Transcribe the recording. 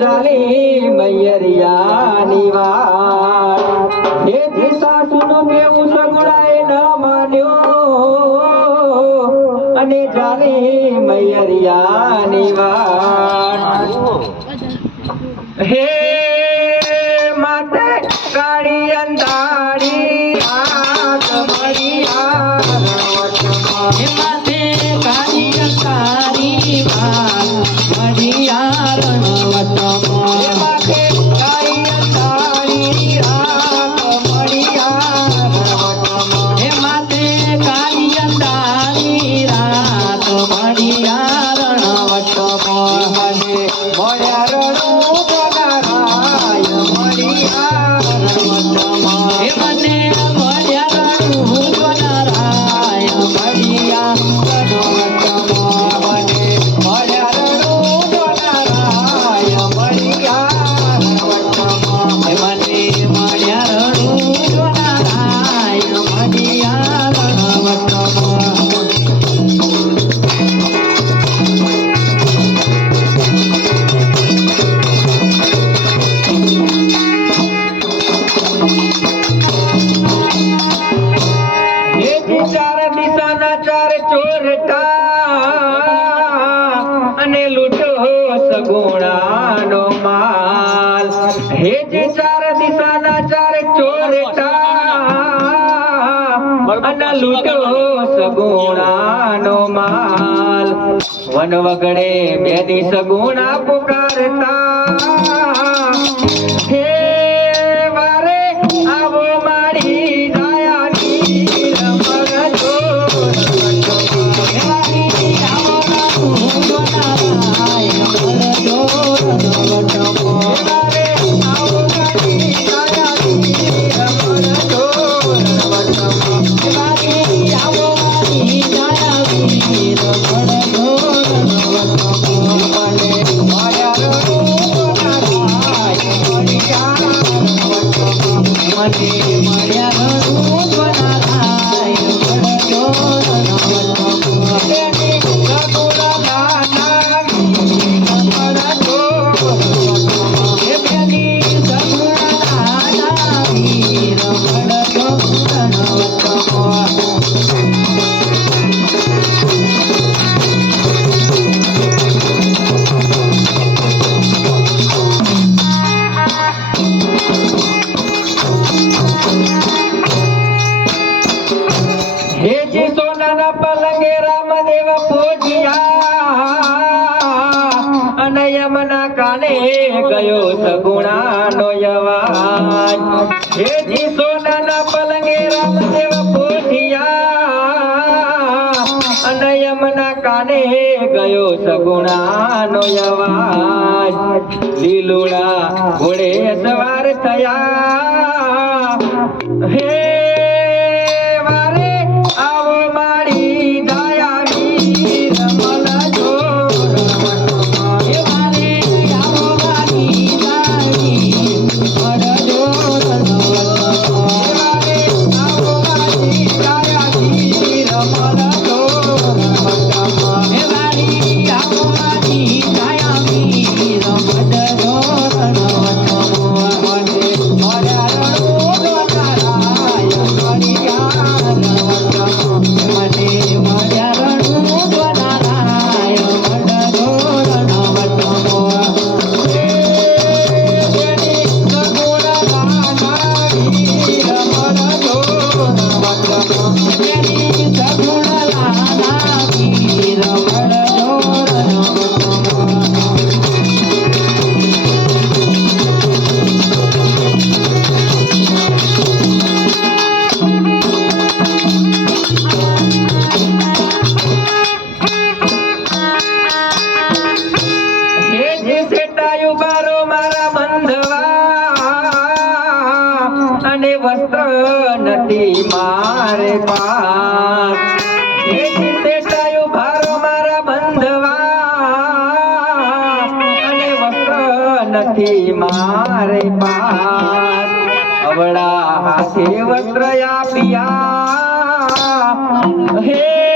ચાલી મૈયરિયાની વાત હે સાસુનું કેવું સગુણાએ ન માન્યો અને ચાલી મૈયરિયાની વાત હે માતે કાળી અંધારી રાત મરિયા માતે કાળી અંધારી રાત મરિયા રણવટમાં માતે કાળી અંધારી રાત મરિયા રણવટમાં માતે કાળી અંધારી રાત મરિયા રણવટમાં મળ્યા રણું બનારાય મરિયા રણવટમાં મને મળ્યા રણું બનારાય મરિયા રણવટમાં મને મળ્યા રણું બનારાય મરિયા રણવટમાં મને મળ્યા રણું બનારાય મરિયા રણવટમાં ચાર દિશાના ચાર ચોરટા અને લૂંટો સગુણાનો માલ હે જે ચાર દિશાના ચાર ચોરટા અને લૂંટો સગુણાનો માલ વન વગડે બેની સગુણા પુકારતા હે વારે આવો મારી દયાની રમણજો હે જી સોનાના પલંગે રામદેવ પૂજ્યા અને યમના કાને ગયો સગુણાનો અવાજ હે જી સોનાના પલંગે રામદેવ પૂજ્યા અને યમના કાને ગયો સગુણાનો અવાજ લીલુડા ઘોડે સવાર થયા હે આવો મારી દયાની રમણજો હે મારે આવો મારી દયાની રમણજો આવો મારી દયાની રમણજો હે મારી આવો મારી દયાની રમણજો અને વસ્ત્ર નથી મારે પાસ એ સેટાયો ભારો મારા બંધવા અને વસ્ત્ર નથી મારે પાસ અવળા હાથે વસ્ત્ર આપ્યા હે